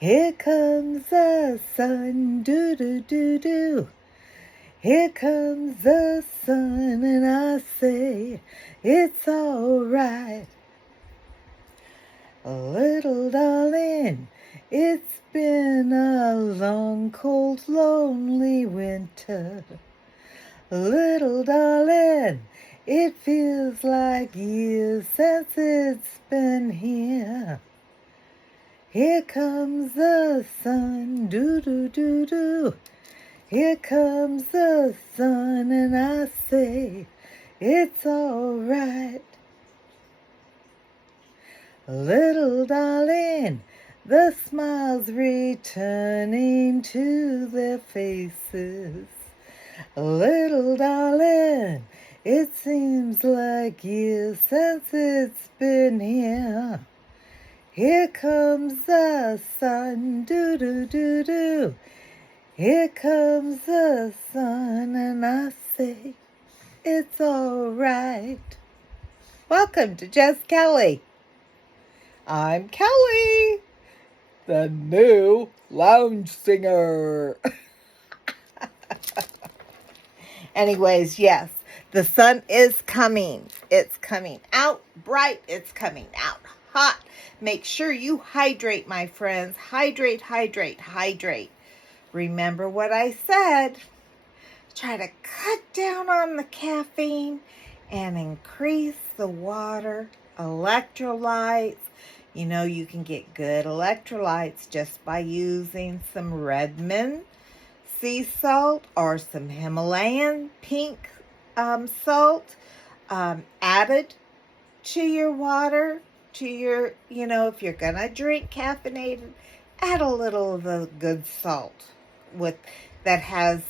Here comes the sun, do-do-do-do. Here comes the sun, and I say it's all right. Little darling, it's been a long, cold, lonely winter. Little darling, it feels like years since it's been here. Here comes the sun, do-do-do-do. Here comes the sun, and I say it's all right. Little darling, the smiles returning to their faces. Little darling, it seems like years since it's been here. Here comes the sun, do-do-do-do. Here comes the sun, and I say it's all right. Welcome to Just Kelly. I'm Kelly, the new lounge singer. Anyways, yes, the sun is coming. It's coming out bright. It's coming out hot. Make sure you hydrate, my friends. Hydrate, hydrate, hydrate. Remember what I said. Try to cut down on the caffeine and increase the water, electrolytes. You know, you can get good electrolytes just by using some Redmond sea salt or some Himalayan pink salt added to your water, to your, if you're going to drink caffeinated, add a little of the good salt that has,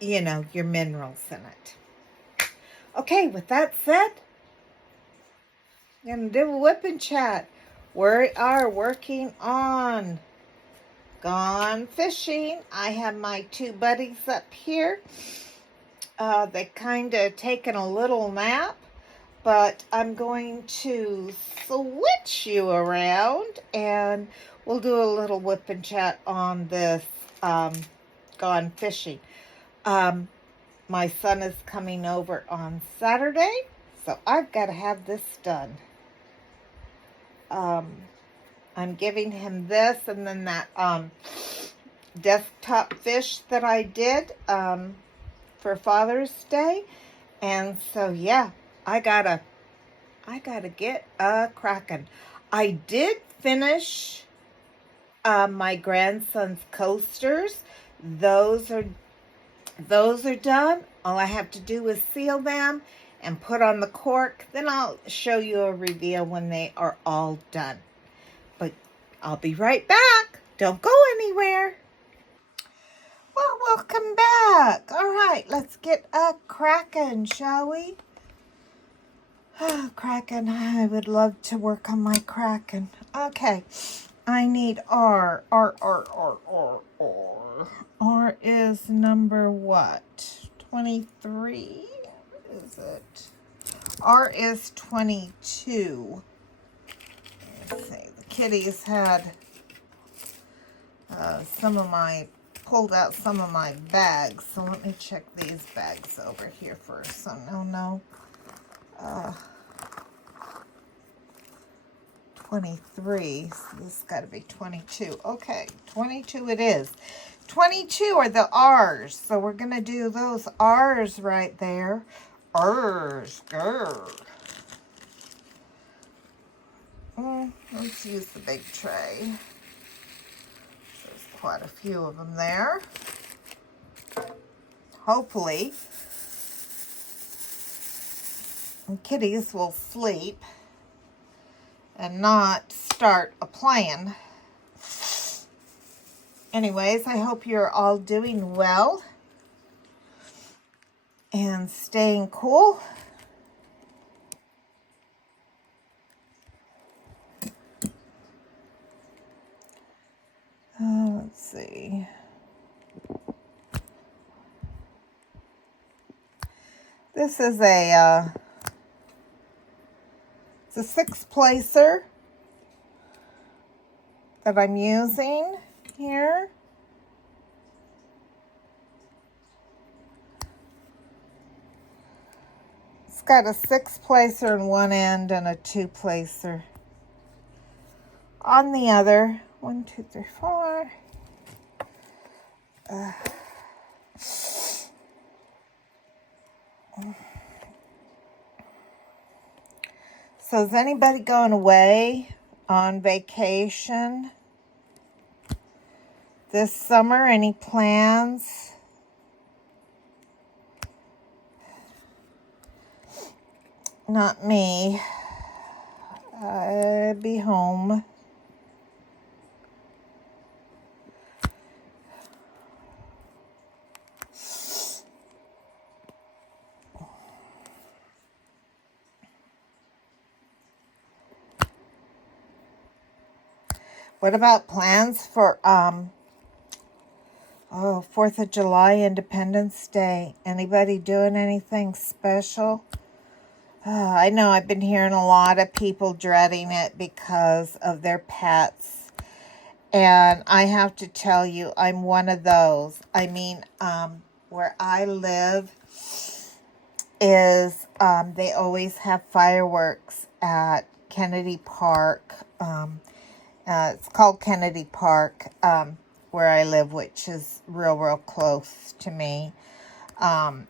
your minerals in it. Okay, with that said, I'm going to do a whip and chat. We are working on Gone Fishing. I have my two buddies up here. They kind of taken a little nap, but I'm going to switch you around and we'll do a little whip and chat on this Gone Fishing. My son is coming over on Saturday, so I've got to have this done. I'm giving him this and then that desktop fish that I did for Father's Day. And so, yeah, I gotta get cracking. I did finish my grandson's coasters. Those are done. All I have to do is seal them and put on the cork. Then I'll show you a reveal when they are all done. But I'll be right back. Don't go anywhere. Well, welcome back. All right, let's get cracking, shall we? Kraken. I would love to work on my Kraken. Okay. I need R. R is number what? 23? Is it? R is 22. Let's see. The kitties had pulled out some of my bags. So let me check these bags over here first. So no. 23. So this has got to be 22. Okay, 22 it is. 22 are the R's. So we're going to do those R's right there. R's. Grr. Let's use the big tray. There's quite a few of them there. Hopefully, kitties will sleep and not start a plan. Anyways, I hope you're all doing well and staying cool. Let's see. This is a 6-placer that I'm using. here. It's got a 6-placer in one end and a 2-placer on the other. 1, 2, 3, 4. So is anybody going away on vacation this summer? Any plans? Not me. I'd be home. What about plans for 4th of July, Independence Day? Anybody doing anything special? I know I've been hearing a lot of people dreading it because of their pets. And I have to tell you, I'm one of those. I mean, where I live is they always have fireworks at Kennedy Park. It's called Kennedy Park, where I live, which is real close to me. I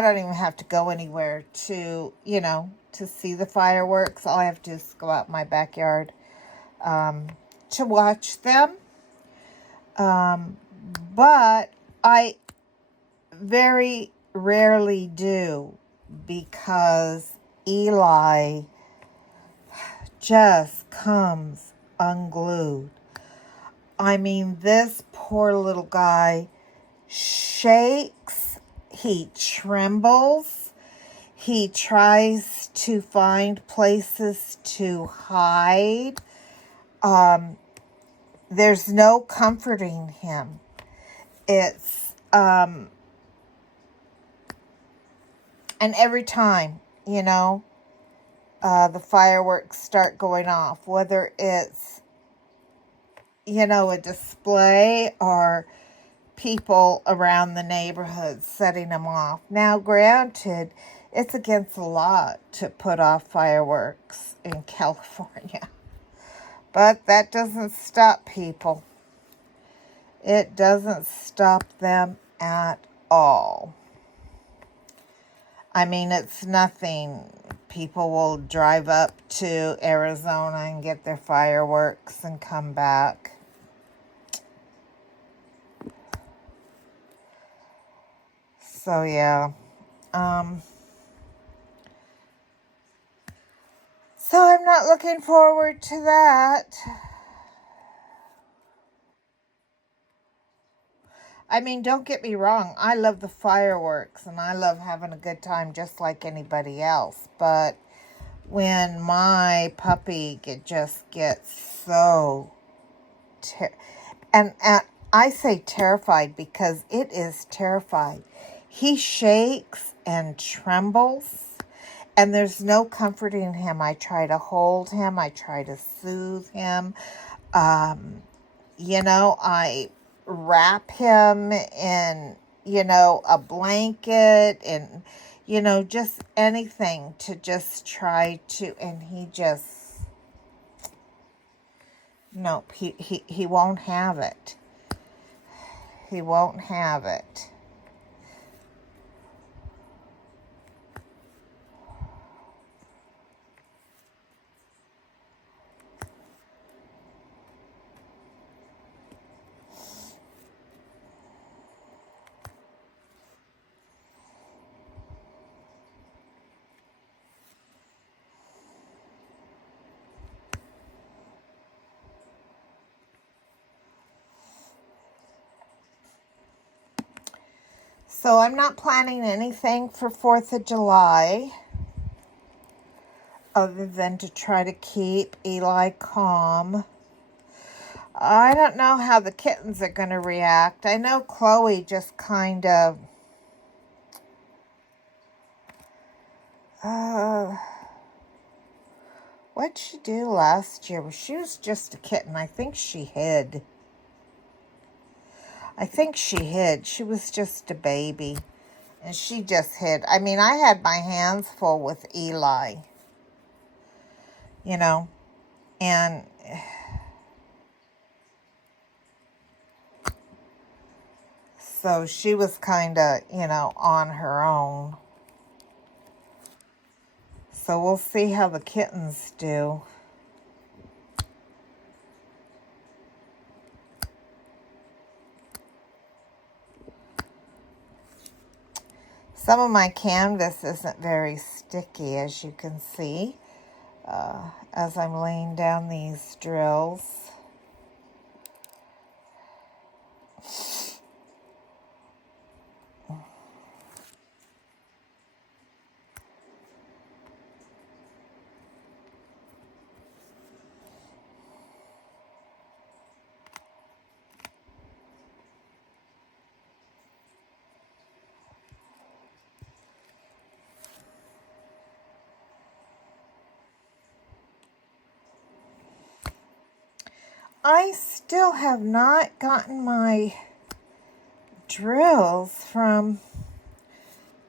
don't even have to go anywhere to see the fireworks. All I have to do is go out in my backyard to watch them. But I very rarely do, because Eli just comes unglued. I mean, this poor little guy shakes, he trembles, he tries to find places to hide. There's no comforting him. It's, and every time, the fireworks start going off, whether it's, a display or people around the neighborhood setting them off. Now, granted, it's against the law to put off fireworks in California, but that doesn't stop people. It doesn't stop them at all. I mean, it's nothing. People will drive up to Arizona and get their fireworks and come back. So, yeah. So I'm not looking forward to that. I mean, don't get me wrong. I love the fireworks and I love having a good time just like anybody else. But when my puppy just gets so... And I say terrified because it is terrified. He shakes and trembles. And there's no comforting him. I try to hold him. I try to soothe him. I wrap him in, a blanket and, just anything to just try to, and he just, nope, he won't have it. He won't have it. So I'm not planning anything for 4th of July other than to try to keep Eli calm. I don't know how the kittens are going to react. I know Chloe just kind of... What'd she do last year? Well, she was just a kitten. I think she hid. She was just a baby. And she just hid. I mean, I had my hands full with Eli. You know. And so she was kind of, on her own. So we'll see how the kittens do. Some of my canvas isn't very sticky, as you can see, as I'm laying down these drills. I still have not gotten my drills from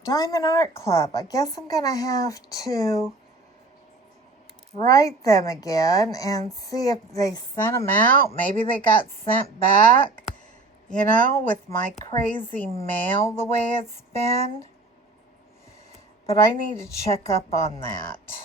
Diamond Art Club. I guess I'm going to have to write them again and see if they sent them out. Maybe they got sent back, with my crazy mail the way it's been. But I need to check up on that.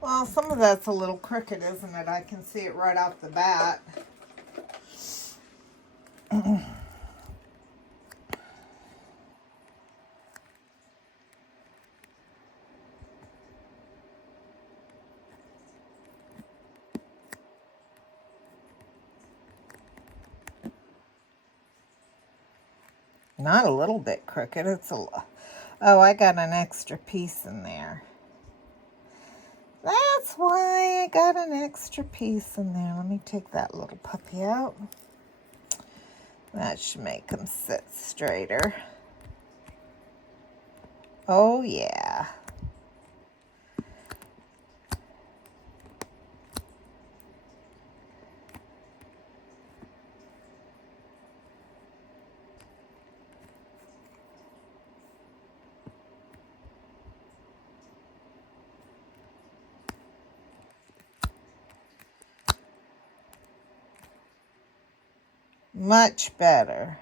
Well, some of that's a little crooked, isn't it? I can see it right off the bat. Not a little bit crooked. Oh, I got an extra piece in there. That's why I got an extra piece in there. Let me take that little puppy out. That should make him sit straighter. Oh, yeah. Much better.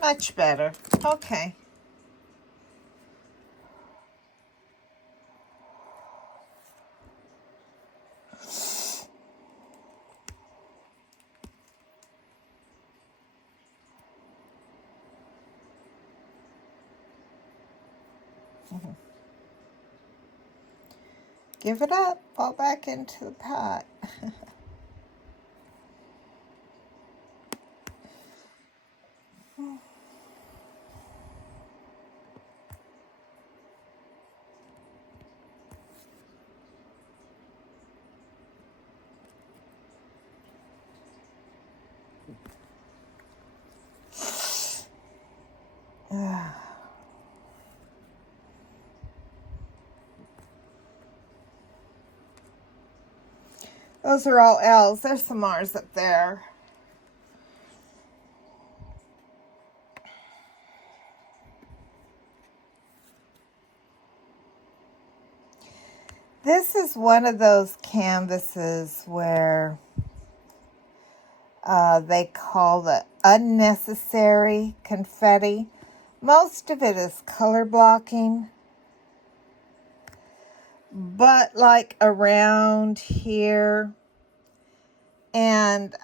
Much better. Okay. Give it up. Fall back into the pot. Those are all L's. There's some R's up there. This is one of those canvases where they call unnecessary confetti. Most of it is color blocking. But like around here, and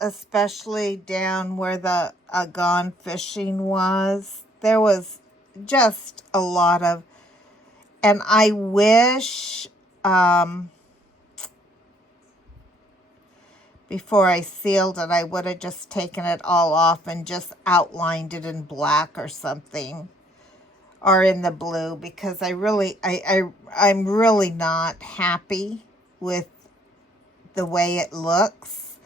especially down where the gone fishing was, there was just a lot of, and I wish before I sealed it, I would have just taken it all off and just outlined it in black or something, or in the blue, because I'm really not happy with the way it looks.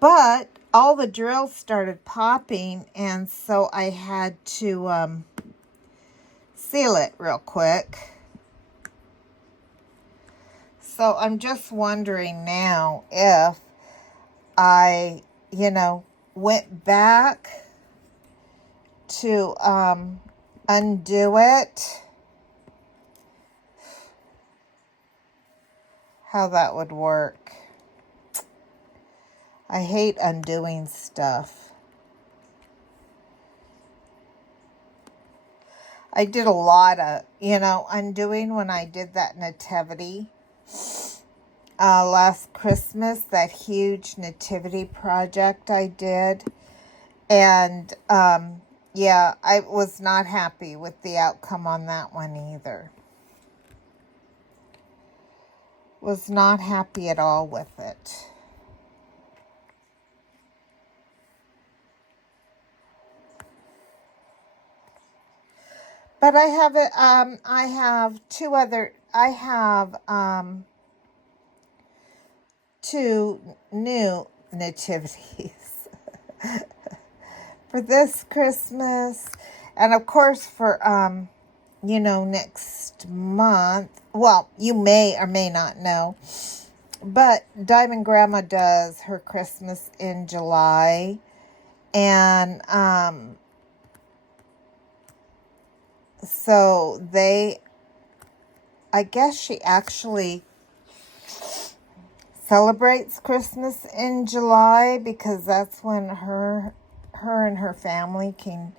But all the drills started popping, and so I had to seal it real quick. So I'm just wondering now if I, went back to undo it, how that would work. I hate undoing stuff. I did a lot of, undoing when I did that nativity last Christmas, that huge nativity project I did. And, yeah, I was not happy with the outcome on that one either. Was not happy at all with it. But I have it. I have two new nativities for this Christmas, and of course for next month. Well, you may or may not know, but Diamond Grandma does her Christmas in July, and so I guess she actually celebrates Christmas in July, because that's when her and her family can,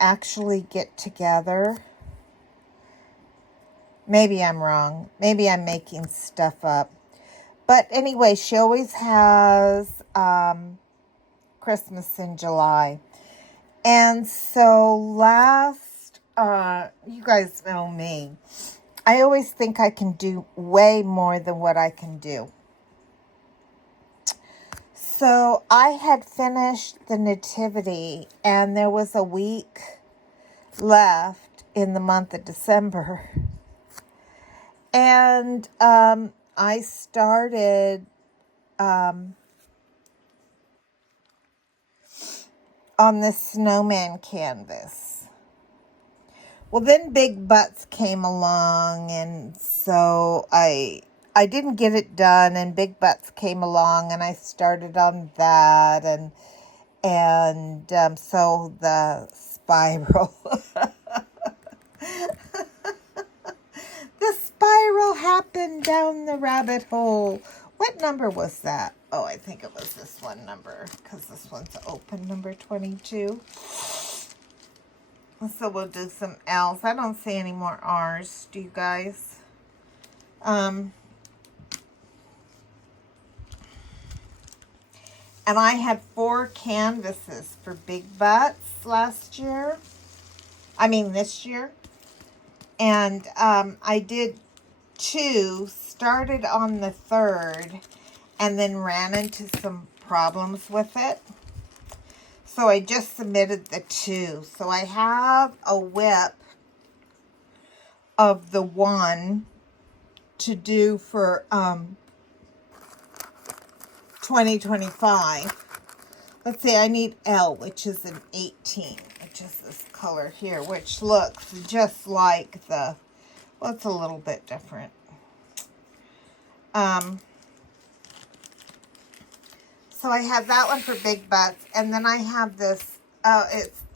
actually get together. Maybe I'm wrong. Maybe I'm making stuff up. But anyway, she always has Christmas in July. And so you guys know me, I always think I can do way more than what I can do. So I had finished the nativity, and there was a week left in the month of December. And I started on this snowman canvas. Well, then Big Butts came along, and so I didn't get it done, and Big Butts came along, and I started on that, and so the spiral, the spiral happened down the rabbit hole. What number was that? Oh, I think it was this one number, because this one's open, number 22. So we'll do some L's. I don't see any more R's. Do you guys? And I had 4 canvases for Big Butts this year. And I did 2, started on the 3rd, and then ran into some problems with it. So I just submitted the 2. So I have a whip of the 1 to do for 2025. Let's see, I need L, which is an 18, which is this color here, which looks just like well, it's a little bit different. So I have that one for Big Butts, and then I have this,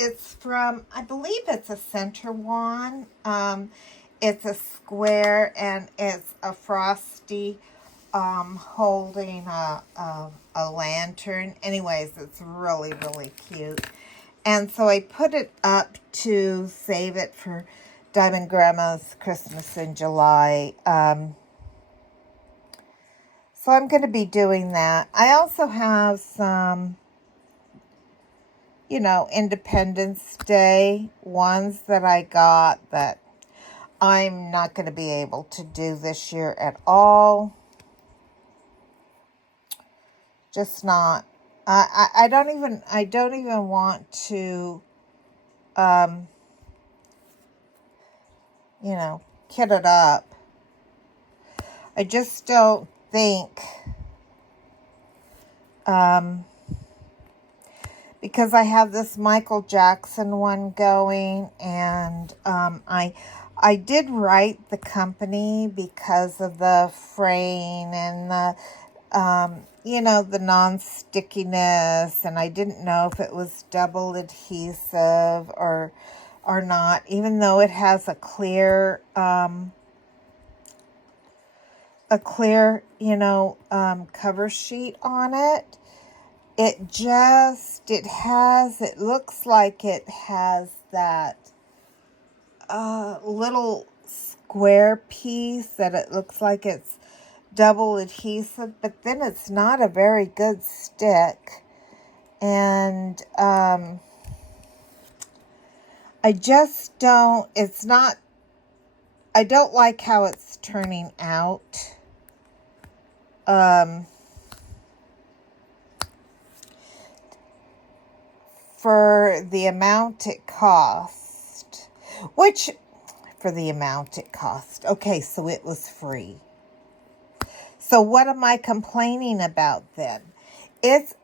it's from, I believe it's a center one. It's a square, and it's a frosty. holding a lantern. Anyways, it's really, really cute. And so I put it up to save it for Diamond Grandma's Christmas in July. So I'm going to be doing that. I also have some, Independence Day ones that I got that I'm not going to be able to do this year at all. Just not. I don't even want to, kit it up. I just don't think, because I have this Michael Jackson one going, and I did write the company because of the fraying and the the non-stickiness, and I didn't know if it was double adhesive or not, even though it has a clear cover sheet on it. It looks like it has that little square piece that it looks like it's double adhesive, but then it's not a very good stick. And I don't like how it's turning out. For the amount it cost, okay, so it was free. So what am I complaining about then? It's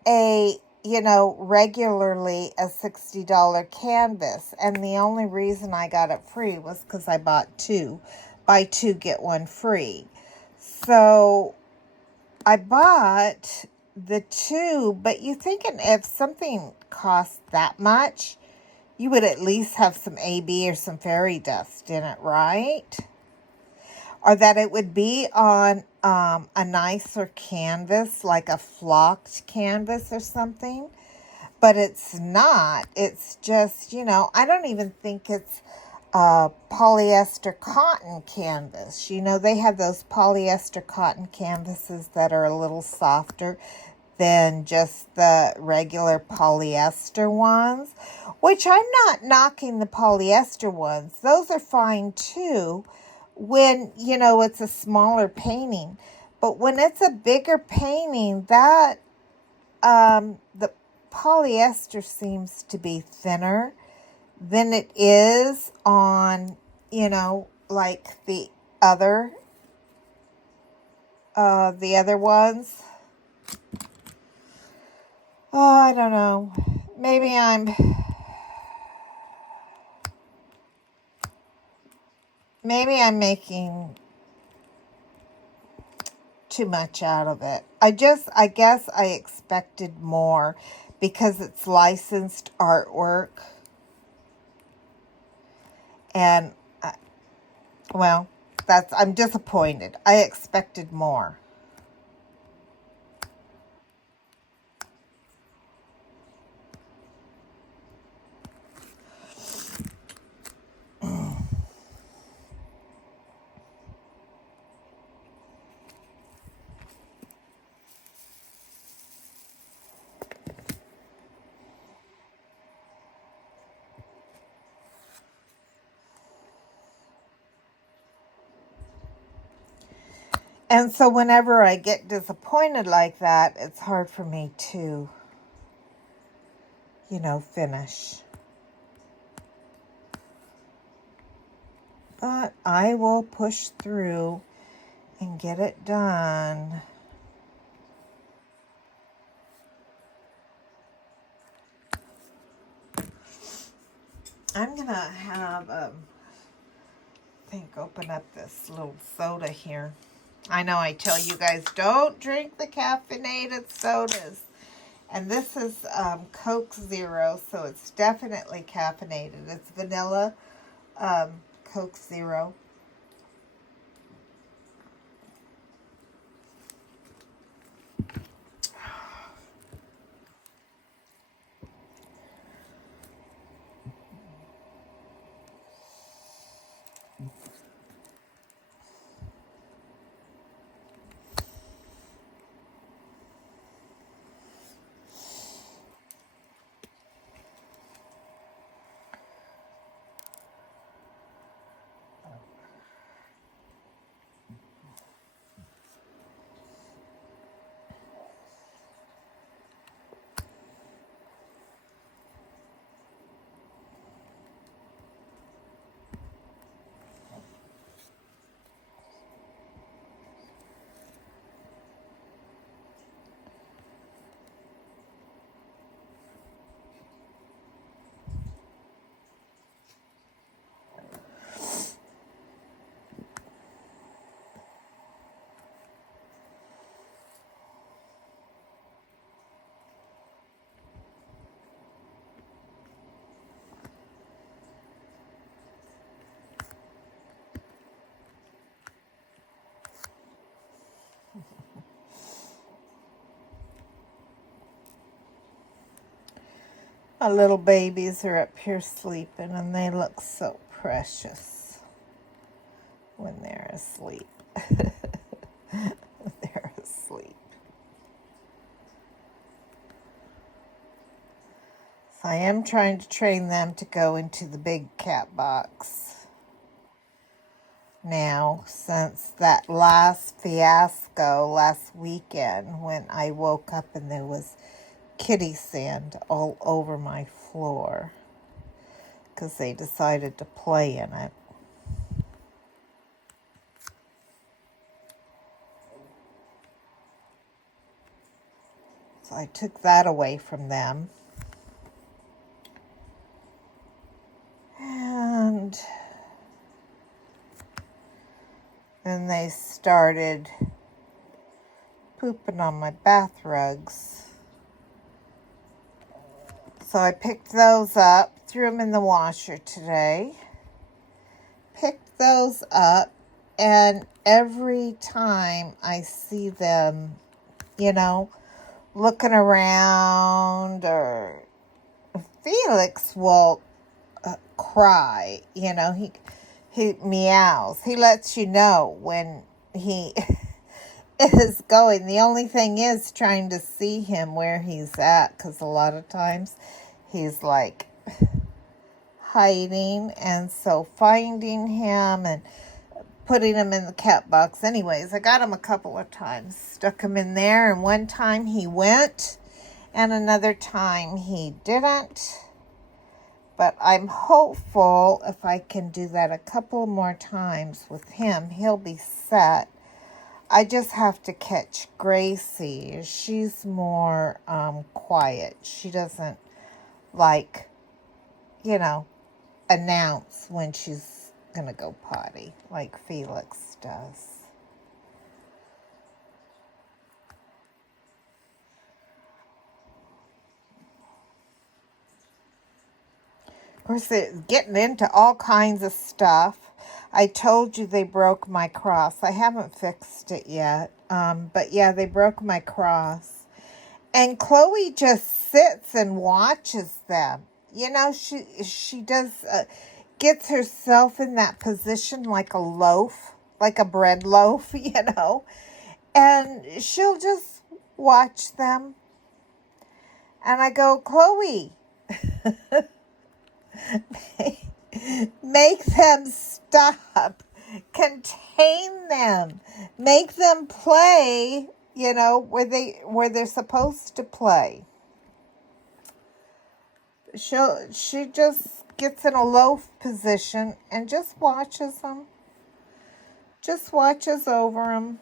regularly a $60 canvas, and the only reason I got it free was because I bought two. Buy two, get one free. So I bought the two, but you thinking if something costs that much, you would at least have some AB or some fairy dust in it, right? Or that it would be on a nicer canvas, like a flocked canvas or something. But it's not. It's just, I don't even think it's polyester cotton canvas. They have those polyester cotton canvases that are a little softer than just the regular polyester ones, which I'm not knocking the polyester ones. Those are fine too when, it's a smaller painting. But when it's a bigger painting, that the polyester seems to be thinner than it is on, like the other ones. Oh, I don't know. Maybe I'm making too much out of it. I guess I expected more because it's licensed artwork. And, I'm disappointed. I expected more. And so whenever I get disappointed like that, it's hard for me to, finish. But I will push through and get it done. I'm going to have, open up this little soda here. I know I tell you guys, don't drink the caffeinated sodas. And this is Coke Zero, so it's definitely caffeinated. It's vanilla Coke Zero. My little babies are up here sleeping, and they look so precious when they're asleep. They're asleep. So I am trying to train them to go into the big cat box now, since that last fiasco last weekend when I woke up and there was kitty sand all over my floor because they decided to play in it. So I took that away from them. And then they started pooping on my bath rugs. So I picked those up, threw them in the washer today. Picked those up, and every time I see them, looking around, or Felix will cry, he meows. He lets you know when he is going. The only thing is trying to see him where he's at, because a lot of times he's like hiding, and so finding him and putting him in the cat box. Anyways, I got him a couple of times, stuck him in there, and one time he went and another time he didn't. But I'm hopeful if I can do that a couple more times with him, he'll be set. I just have to catch Gracie. She's more quiet. She doesn't like, announce when she's going to go potty like Felix does. Of course, they're getting into all kinds of stuff. I told you they broke my cross. I haven't fixed it yet. But yeah, they broke my cross. And Chloe just sits and watches them. She does, gets herself in that position like a loaf, like a bread loaf, and she'll just watch them. And I go, Chloe, make them stop, contain them, make them play, where they're supposed to play. She just gets in a loaf position and just watches them, just watches over them.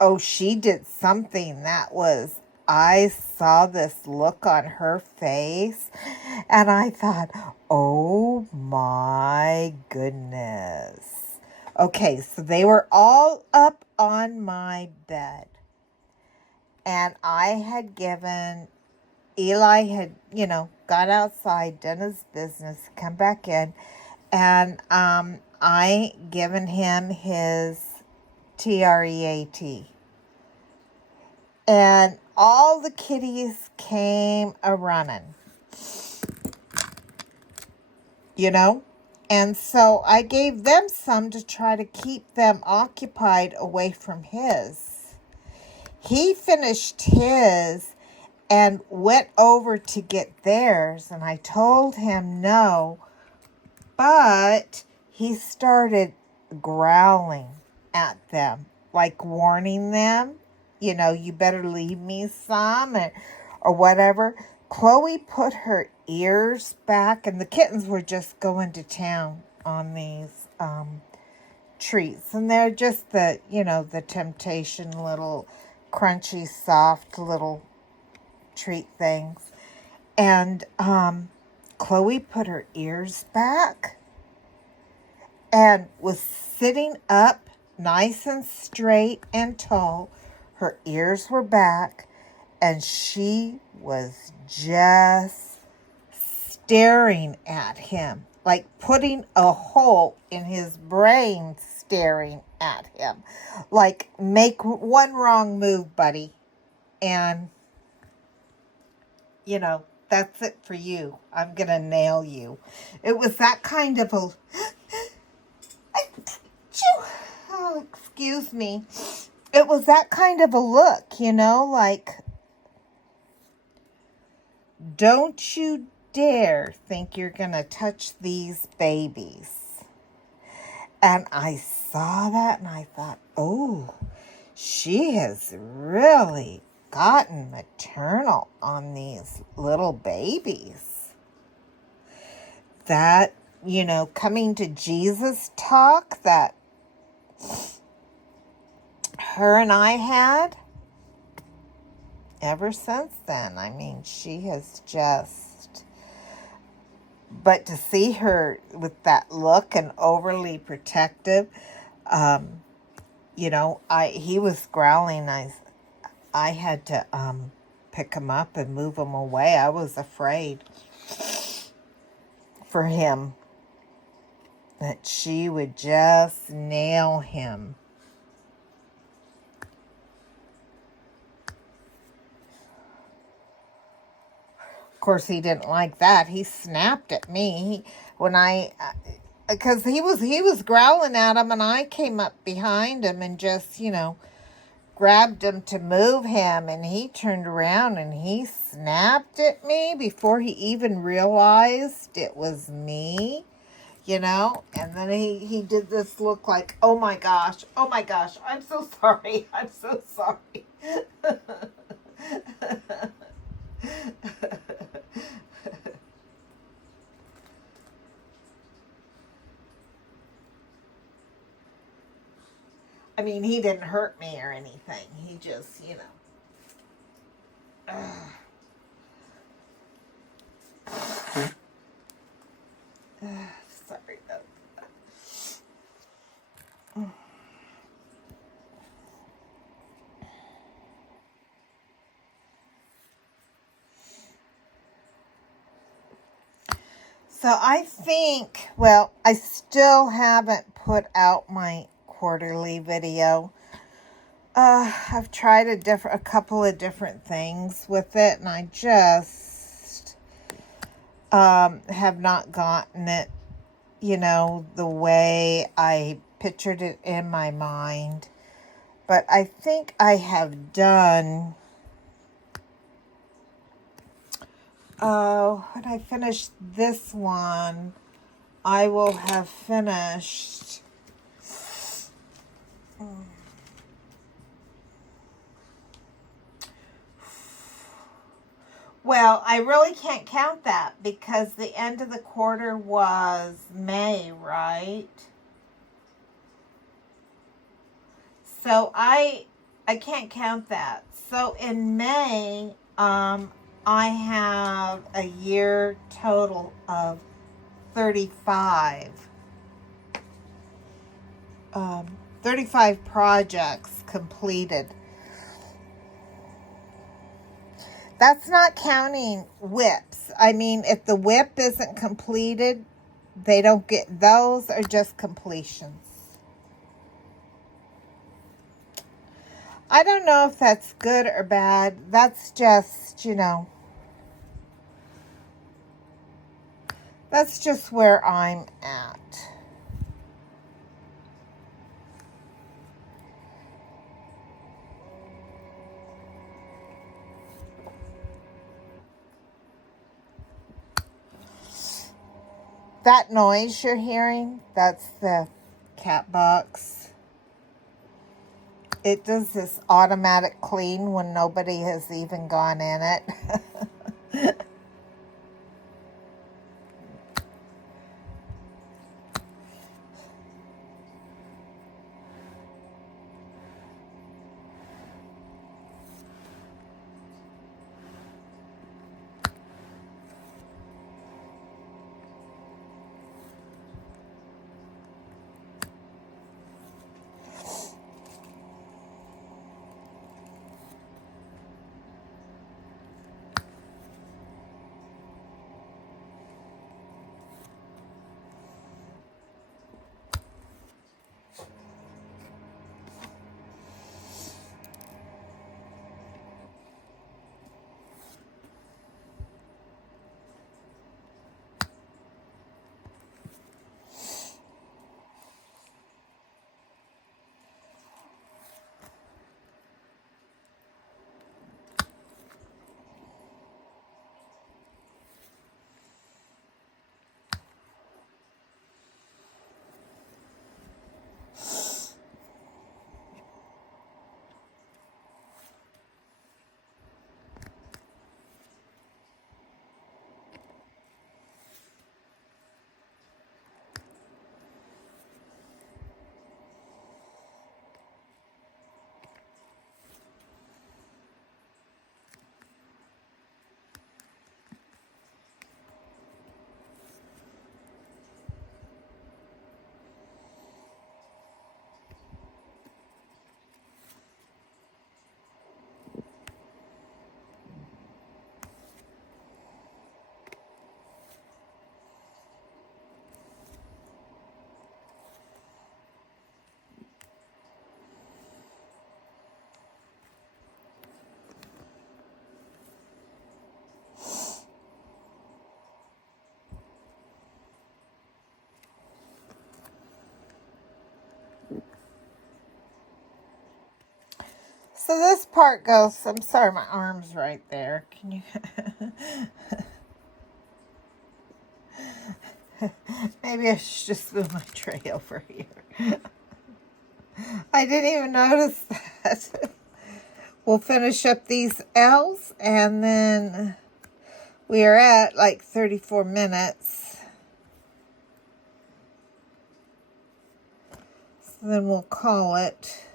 Oh, she did something that was, I saw this look on her face, and I thought, oh my goodness. Okay, so they were all up on my bed, and I had given, Eli had, got outside, done his business, come back in, and I given him his TREAT. And all the kitties came a-running, And so I gave them some to try to keep them occupied away from his. He finished his and went over to get theirs, and I told him no, but he started growling at them, like warning them, you better leave me some, or whatever. Chloe put her ears back, and the kittens were just going to town on these treats. And they're just the temptation little crunchy, soft little treat things. And Chloe put her ears back and was sitting up nice and straight and tall. Her ears were back, and she was just staring at him, like putting a hole in his brain, staring at him. Like, make one wrong move, buddy, and you know, that's it for you. I'm going to nail you. It was that kind of a, oh, excuse me. It was that kind of a look, you know, like, don't you dare think you're going to touch these babies. And I saw that and I thought, oh, she has really gotten maternal on these little babies. That, you know, coming to Jesus talk that her and I had, ever since then, I mean, she has just, but to see her with that look and overly protective, you know, he was growling. I had to pick him up and move him away. I was afraid for him that she would just nail him. Of course, he didn't like that. He snapped at me because he was growling at him, and I came up behind him and just, you know, grabbed him to move him, and he turned around and he snapped at me before he even realized it was me, you know, and then he did this look like, oh my gosh, I'm so sorry, I'm so sorry. I mean, he didn't hurt me or anything. He just, you know. Sorry about that. So I think, well, I still haven't put out my quarterly video. I've tried a couple of different things with it, and I just have not gotten it, you know, the way I pictured it in my mind. But I think I have done, when I finish this one, I will have finished, well, I really can't count that because the end of the quarter was May, right? So I can't count that. So in May, I have a year total of 35. 35 projects completed. That's not counting whips. I mean, if the whip isn't completed, they don't get, those are just completions. I don't know if that's good or bad. That's just, you know, that's just where I'm at. That noise you're hearing, that's the cat box. It does this automatic clean when nobody has even gone in it. So this part goes, I'm sorry, my arm's right there. Can you? Maybe I should just move my tray over here. I didn't even notice that. We'll finish up these L's, and then we are at like 34 minutes. So then we'll call it.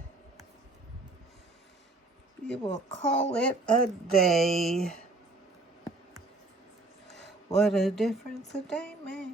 We will call it a day. What a difference a day makes.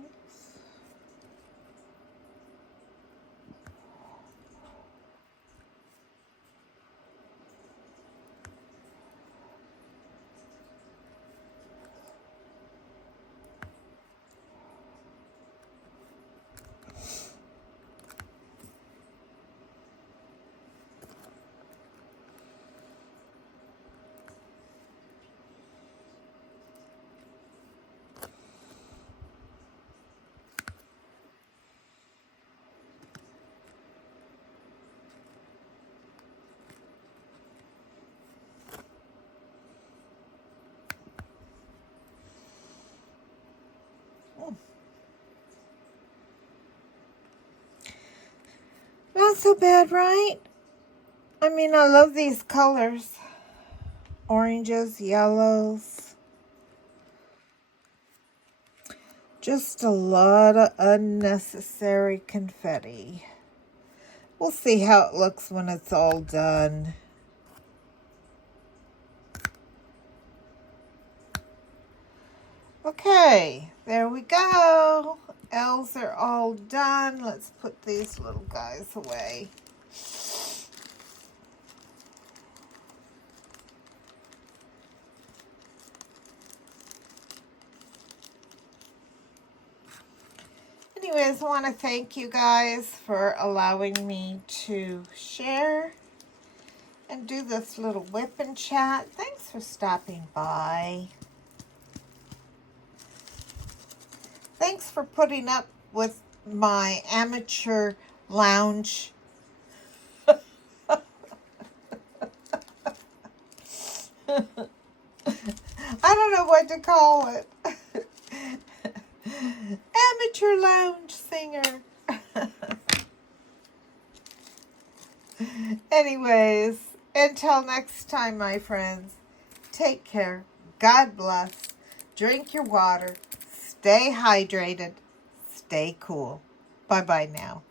Not so bad, right? I mean, I love these colors. Oranges, yellows. Just a lot of unnecessary confetti. We'll see how it looks when it's all done. Okay, there we go. L's are all done. Let's put these little guys away. Anyways, I want to thank you guys for allowing me to share and do this little whip and chat. Thanks for stopping by. Thanks for putting up with my amateur lounge. I don't know what to call it. Amateur lounge singer. Anyways, until next time, my friends, take care. God bless. Drink your water. Stay hydrated. Stay cool. Bye-bye now.